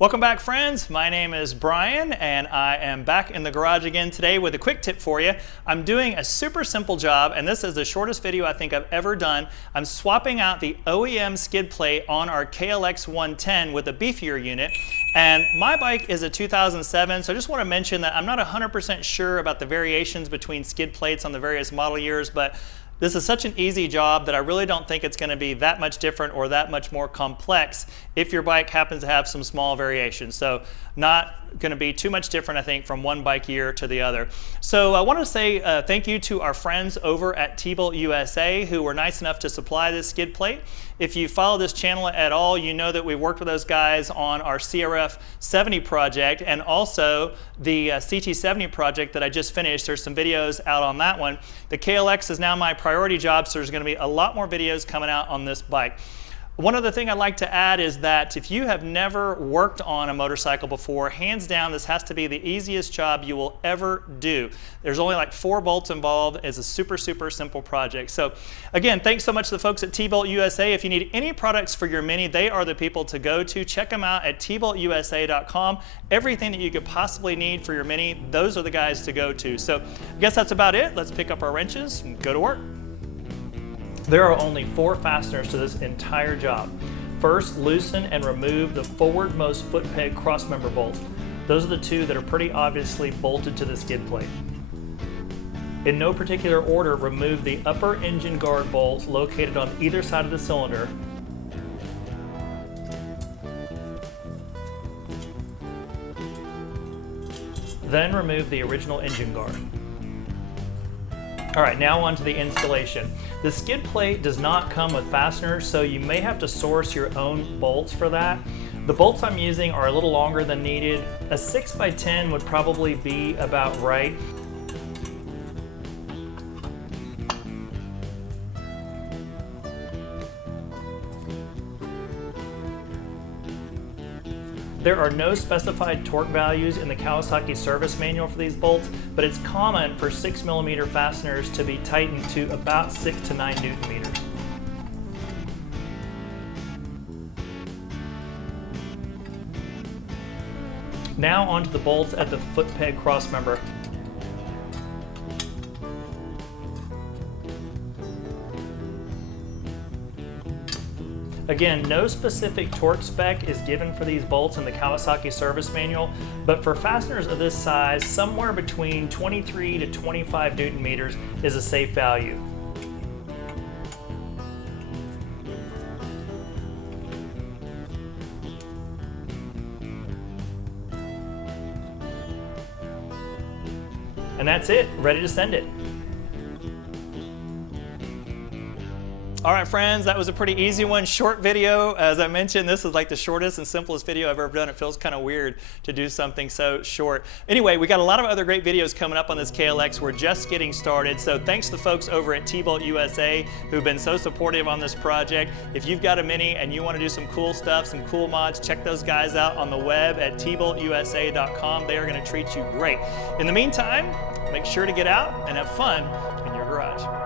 Welcome back, friends. My name is Brian and I am back in the garage again today with a quick tip for you. I'm doing a super simple job, and this is the shortest video I think I've ever done. I'm swapping out the OEM skid plate on our KLX 110 with a beefier unit. And my bike is a 2007, so I just want to mention that I'm not 100% sure about the variations between skid plates on the various model years, but this is such an easy job that I really don't think it's going to be that much different or that much more complex if your bike happens to have some small variations. So not going to be too much different, I think, from one bike year to the other. So I want to say thank you to our friends over at TBoltUSA who were nice enough to supply this skid plate. If you follow this channel at all, you know that we worked with those guys on our CRF 70 project and also the CT70 project that I just finished. There's some videos out on that one. The KLX is now my priority job, so there's going to be a lot more videos coming out on this bike. One other thing I'd like to add is that if you have never worked on a motorcycle before, hands down, this has to be the easiest job you will ever do. There's only like 4 bolts involved. It's a super simple project. So again, thanks so much to the folks at TBoltUSA. If you need any products for your Mini, they are the people to go to. Check them out at TBoltUSA.com. Everything that you could possibly need for your Mini, those are the guys to go to. So I guess that's about it. Let's pick up our wrenches and go to work. There are only 4 fasteners to this entire job. First, loosen and remove the forwardmost foot peg crossmember bolts. Those are the 2 that are pretty obviously bolted to the skid plate. In no particular order, remove the upper engine guard bolts located on either side of the cylinder. Then remove the original engine guard. All right, now on to the installation. The skid plate does not come with fasteners, so you may have to source your own bolts for that. The bolts I'm using are a little longer than needed. A 6x10 would probably be about right. There are no specified torque values in the Kawasaki service manual for these bolts, but it's common for 6mm fasteners to be tightened to about 6 to 9 Newton meters. Now onto the bolts at the foot peg crossmember. Again, no specific torque spec is given for these bolts in the Kawasaki service manual, but for fasteners of this size, somewhere between 23 to 25 Newton meters is a safe value. And that's it, ready to send it. All right, friends, that was a pretty easy one, short video. As I mentioned, this is like the shortest and simplest video I've ever done. It feels kind of weird to do something so short. Anyway, we got a lot of other great videos coming up on this KLX. We're just getting started. So thanks to the folks over at TBoltUSA who've been so supportive on this project. If you've got a Mini and you want to do some cool stuff, some cool mods, check those guys out on the web at TBoltUSA.com. They are going to treat you great. In the meantime, make sure to get out and have fun in your garage.